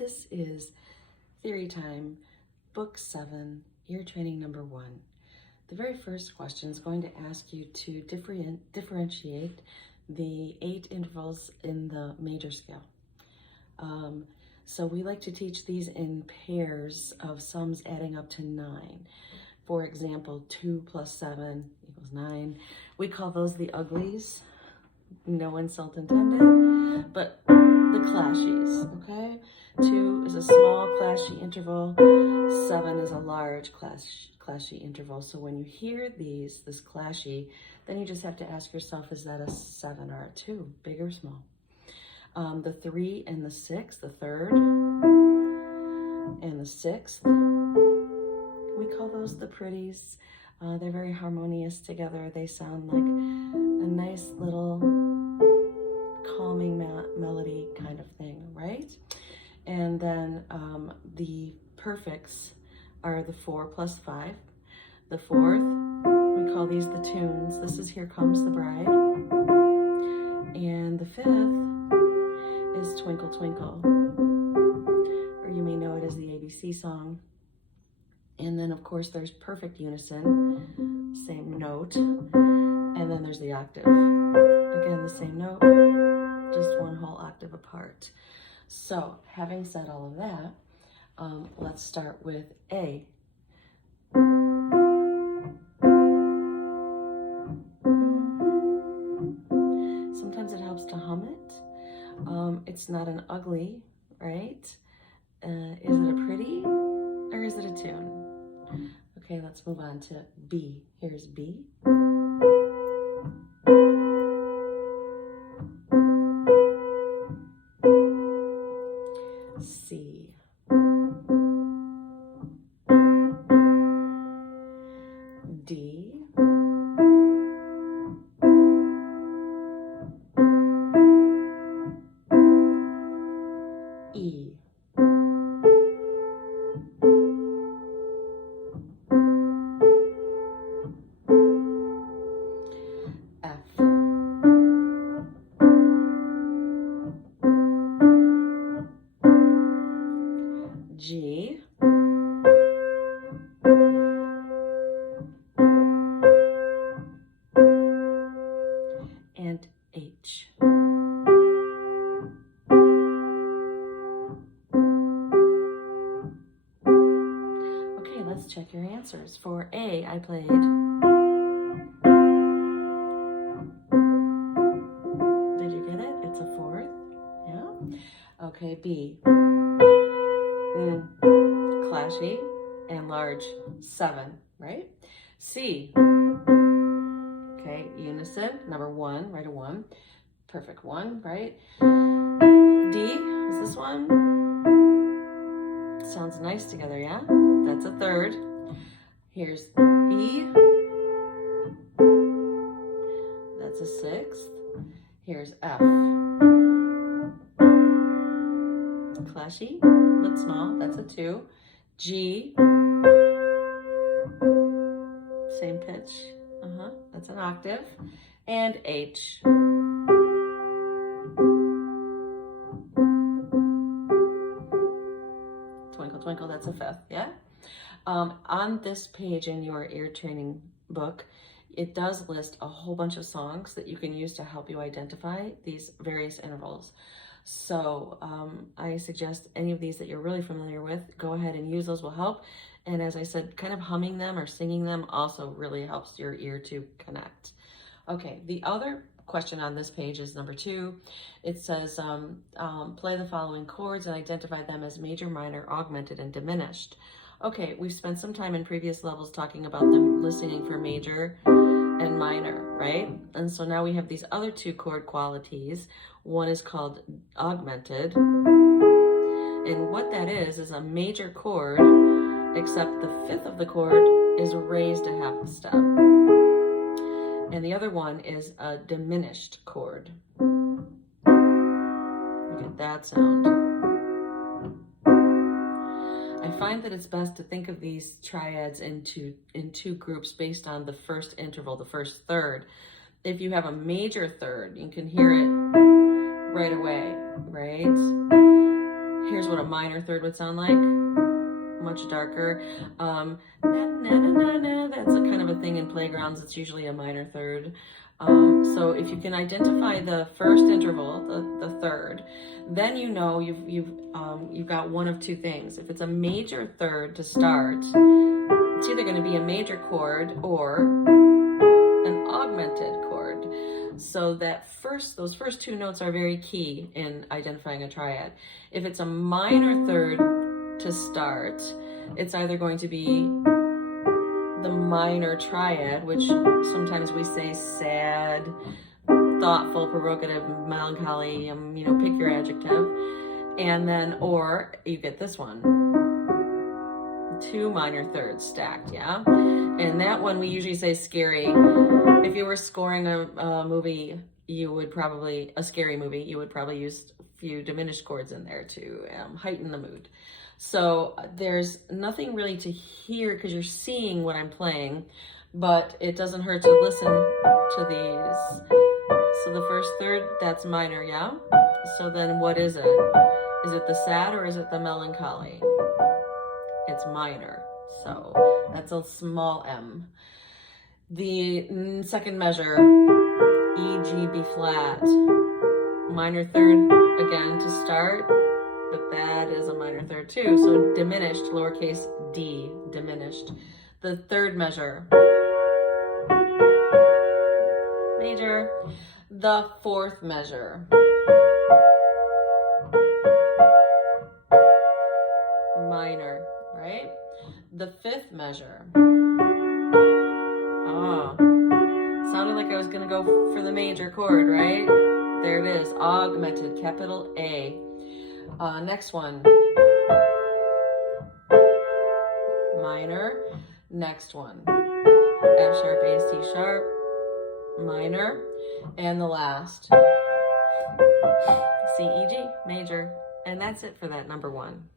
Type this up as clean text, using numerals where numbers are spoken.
This is Theory Time, Book 7, Ear Training number 1. The very first question is going to ask you to differentiate the 8 intervals in the major scale. So we like to teach these in pairs of sums adding up to 9. For example, 2 plus 7 equals 9. We call those the uglies. No insult intended, but the clashies, okay? 2 is a small clashy interval. 7 is a large clashy interval. So when you hear this clashy, then you just have to ask yourself, is that a 7 or a 2, big or small? The 3 and the 6, the third and the 6th, we call those the pretties. They're very harmonious together. They sound like a nice little calming melody kind of thing, right? And then the perfects are the 4 plus 5. The 4th, we call these the tunes. This is Here Comes the Bride. And the 5th is Twinkle Twinkle, or you may know it as the ABC song. And then of course there's perfect unison, same note, and then there's the octave. Again, the same note, just one whole octave apart. So having said all of that, let's start with A. Sometimes it helps to hum it. It's not an ugly, right? Is it a pretty or is it a tune? Okay, let's move on to B. Here's B. C. D. E. F. G. And H. Okay, let's check your answers. For A, I played. Did you get it? It's a 4th. Yeah. Okay, B. Clashy and large, 7, right? C. Okay, unison, number 1, write a 1. Perfect 1, right? D, is this one? Sounds nice together, yeah? That's a 3rd. Here's E. That's a 6th. Here's F. Clashy, but small, that's a 2. G. Same pitch. That's an octave. And H. Twinkle, twinkle, that's a 5th, yeah? On this page in your ear training book, it does list a whole bunch of songs that you can use to help you identify these various intervals. So I suggest any of these that you're really familiar with, go ahead and use those, will help. And as I said, kind of humming them or singing them also really helps your ear to connect. Okay, the other question on this page is number 2. It says, play the following chords and identify them as major, minor, augmented, and diminished. Okay, we've spent some time in previous levels talking about them listening for major and minor, right? And so now we have these other 2 chord qualities. One is called augmented. And what that is a major chord, except the 5th of the chord is raised a half a step. And the other one is a diminished chord. Look at that sound. I find that it's best to think of these triads in two groups based on the first interval, the first third. If you have a major third, you can hear it right away, right? here's what a minor third would sound like. Much darker. Na, na, na, na, na. That's a kind of a thing in playgrounds. It's usually a minor third. So if you can identify the first interval, the third, then you know you've got one of two things. If it's a major third to start, it's either going to be a major chord or an augmented chord. So those first two notes are very key in identifying a triad. If it's a minor third to start, it's either going to be the minor triad, which sometimes we say sad, thoughtful, provocative, melancholy, pick your adjective. And then, or you get this one, two minor thirds stacked, yeah? And that one we usually say scary. If you were scoring a movie, a scary movie, you would probably use a few diminished chords in there to heighten the mood. So there's nothing really to hear because you're seeing what I'm playing, but it doesn't hurt to listen to these. So the first third, that's minor, yeah? So then what is it? Is it the sad or is it the melancholy? It's minor, so that's a small m. The second measure, E, G, B flat, minor third again to start, but that is a minor third too, so diminished, lowercase d, diminished. The third measure, major. The fourth measure, minor, right? The fifth measure, sounded like I was gonna go for the major chord, right? There it is, augmented, capital A. Next one, minor. Next one, F sharp, A, C sharp, minor. And the last, C, E, G, major. And that's it for that number one.